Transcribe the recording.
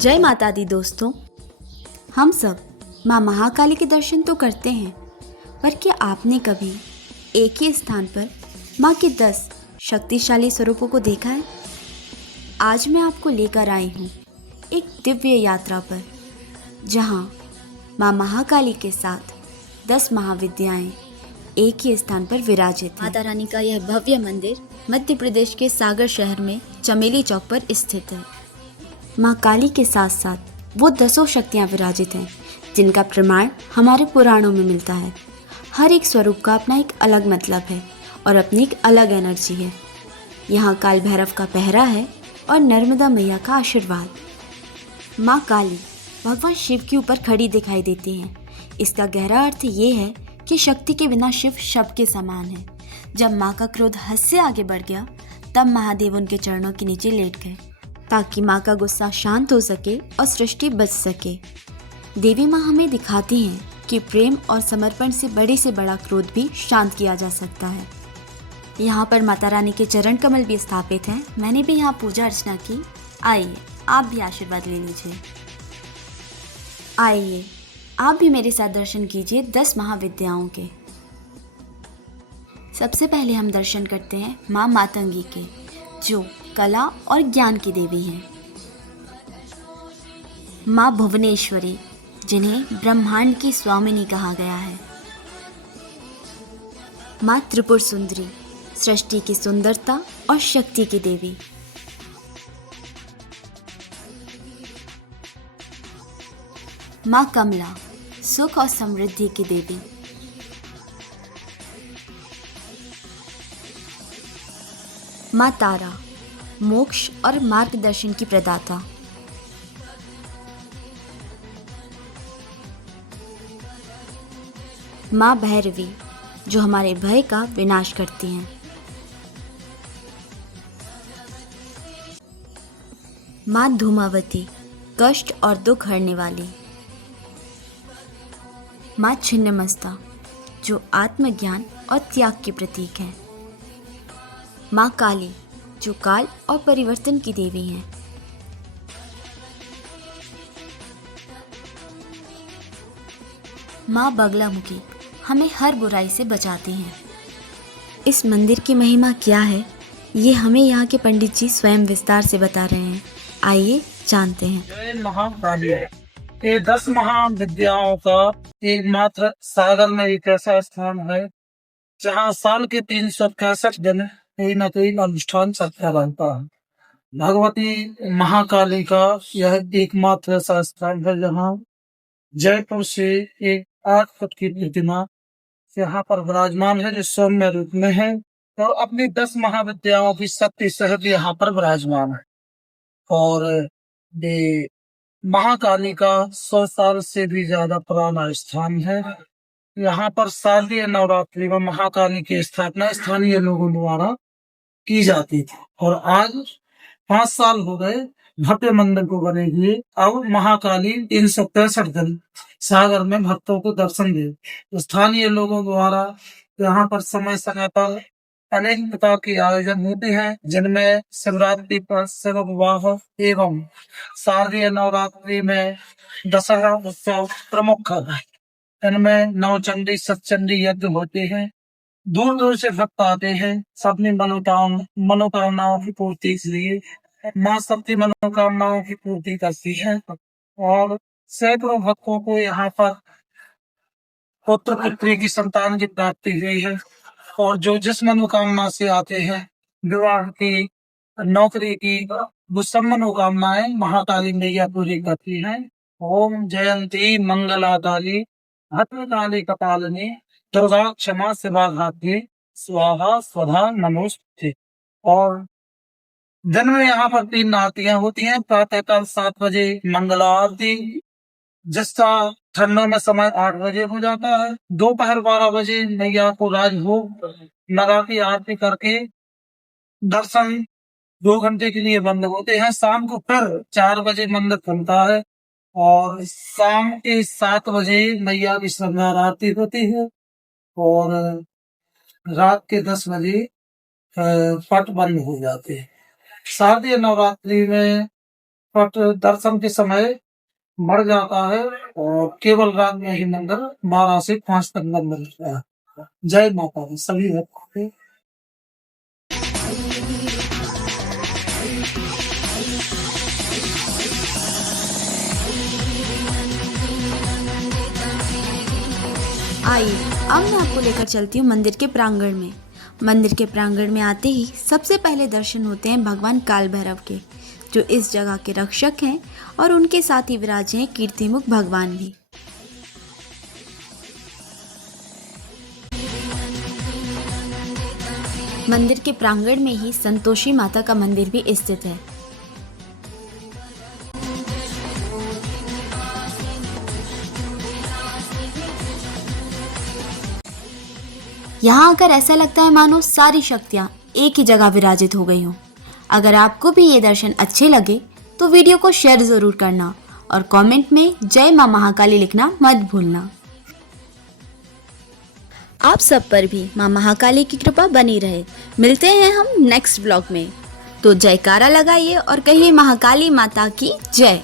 जय माता दी दोस्तों। हम सब माँ महाकाली के दर्शन तो करते हैं, पर क्या आपने कभी एक ही स्थान पर माँ के 10 शक्तिशाली स्वरूपों को देखा है? आज मैं आपको लेकर आई हूँ एक दिव्य यात्रा पर, जहाँ माँ महाकाली के साथ 10 महाविद्याएं एक ही स्थान पर विराजित हैं। माता रानी का यह भव्य मंदिर मध्य प्रदेश के सागर शहर में चमेली चौक पर स्थित है। माँ काली के साथ साथ वो 10 शक्तियाँ विराजित हैं, जिनका प्रमाण हमारे पुराणों में मिलता है। हर एक स्वरूप का अपना एक अलग मतलब है और अपनी एक अलग एनर्जी है। यहाँ काल भैरव का पहरा है और नर्मदा मैया का आशीर्वाद। माँ काली भगवान शिव के ऊपर खड़ी दिखाई देती हैं। इसका गहरा अर्थ ये है कि शक्ति के बिना शिव शव के समान है। जब माँ का क्रोध हद से आगे बढ़ गया, तब महादेव उनके चरणों के नीचे लेट गए, ताकि माँ का गुस्सा शांत हो सके और सृष्टि बच सके। देवी माँ हमें दिखाती हैं कि प्रेम और समर्पण से बड़ा क्रोध भी शांत किया जा सकता है। यहाँ पर माता रानी के चरण कमल भी स्थापित हैं। मैंने भी यहाँ पूजा अर्चना की। आइए आप भी आशीर्वाद ले लीजिए। आइए आप भी मेरे साथ दर्शन कीजिए 10 महाविद्याओं के। सबसे पहले हम दर्शन करते हैं माँ मातंगी के, जो कला और ज्ञान की देवी हैं। माँ भुवनेश्वरी, जिन्हें ब्रह्मांड की स्वामिनी कहा गया है। माँ त्रिपुर सुंदरी, सृष्टि की सुंदरता और शक्ति की देवी। माँ कमला, सुख और समृद्धि की देवी। माँ तारा, मोक्ष और मार्गदर्शन की प्रदाता। माँ भैरवी, जो हमारे भय का विनाश करती हैं। माँ धूमावती, कष्ट और दुख हरने वाली। माँ छिन्नमस्ता, जो आत्मज्ञान और त्याग की प्रतीक है। माँ काली, जो काल और परिवर्तन की देवी हैं। माँ बगलामुखी, हमें हर बुराई से बचाती हैं। इस मंदिर की महिमा क्या है, ये हमें यहाँ के पंडित जी स्वयं विस्तार से बता रहे हैं। आइए जानते हैं। जय महाकाली। ये 10 महाविद्याओं का एकमात्र सागर में एक ऐसा स्थान है जहाँ साल के 365 दिन कोई न कोई अनुष्ठान चलता रहता है। भगवती महाकाली का यह एकमात्र ऐसा स्थान है जहाँ जयपुर से एक 8 फुट की प्रतिमा यहाँ पर विराजमान है, जो सौम्य रूप में है और अपनी 10 महाविद्याओं की शक्ति सहित यहाँ पर विराजमान है। और ये महाकाली का 100 साल से भी ज्यादा पुराना स्थान है। यहाँ पर शारदीय नवरात्रि में महाकाली की स्थापना स्थानीय लोगों द्वारा की जाती थी और आज 5 साल हो गए भव्य मंदिर को बने हुए। अब महाकाली 365 दिन सागर में भक्तों को दर्शन दे। स्थानीय लोगों द्वारा यहाँ पर समय समय पर अनेक प्रकार के आयोजन होते हैं, जिनमें शिवरात्रि पर शिव विवाह एवं शारदीय नवरात्रि में दशहरा उत्सव प्रमुख है। इनमें नवचंडी सतचंडी यज्ञ होते हैं। दूर दूर से भक्त आते हैं, सबनी मनोकामनाओं की पूर्ति के लिए। माँ सबकी मनोकामनाओं की पूर्ति करती है और सैकड़ों भक्तों को यहाँ पर पुत्र पुत्री की संतान की प्राप्ति हुई है। और जो जिस मनोकामना से आते हैं, विवाह की, नौकरी की, वो सब मनोकामनाएं महाकाली मैया पूरी करती हैं। ओम जयंती मंगला काली भद्रकाली कपालिनी दुर्गा क्षमा शिवा धात्री स्वाहा स्वधा नमोस्तुते। और दिन में यहाँ पर 3 आरतियां होती हैं। प्रातःकाल 7 बजे मंगला आरती, जिसका ठंडों में समय 8 बजे हो जाता है। दोपहर 12 बजे मैया को राजभोग लगा के आरती करके दर्शन 2 घंटे के लिए बंद होते हैं। शाम को फिर 4 बजे मंदिर खुलता है और शाम के 7 बजे मैया की श्रृंगार आरती होती है और रात के 10 बजे पट बंद हो जाते हैं। शारदीय नवरात्रि में बट दर्शन के समय मर जाता है और केवल रात में ही मंदिर 12 से 5 तक बंद रहता है। जय माता दी सभी भक्तों को। आइए अब मैं आपको लेकर चलती हूँ मंदिर के प्रांगण में। मंदिर के प्रांगण में आते ही सबसे पहले दर्शन होते हैं भगवान काल भैरव के, जो इस जगह के रक्षक हैं, और उनके साथ ही विराजे हैं कीर्तिमुख भगवान भी। मंदिर के प्रांगण में ही संतोषी माता का मंदिर भी स्थित है। यहाँ आकर ऐसा लगता है मानो सारी शक्तियाँ एक ही जगह विराजित हो गई हों। अगर आपको भी ये दर्शन अच्छे लगे तो वीडियो को शेयर ज़रूर करना और कमेंट में जय माँ महाकाली लिखना मत भूलना। आप सब पर भी माँ महाकाली की कृपा बनी रहे। मिलते हैं हम नेक्स्ट ब्लॉग में। तो जयकारा लगाइए और कहिए महाकाली माता की जय।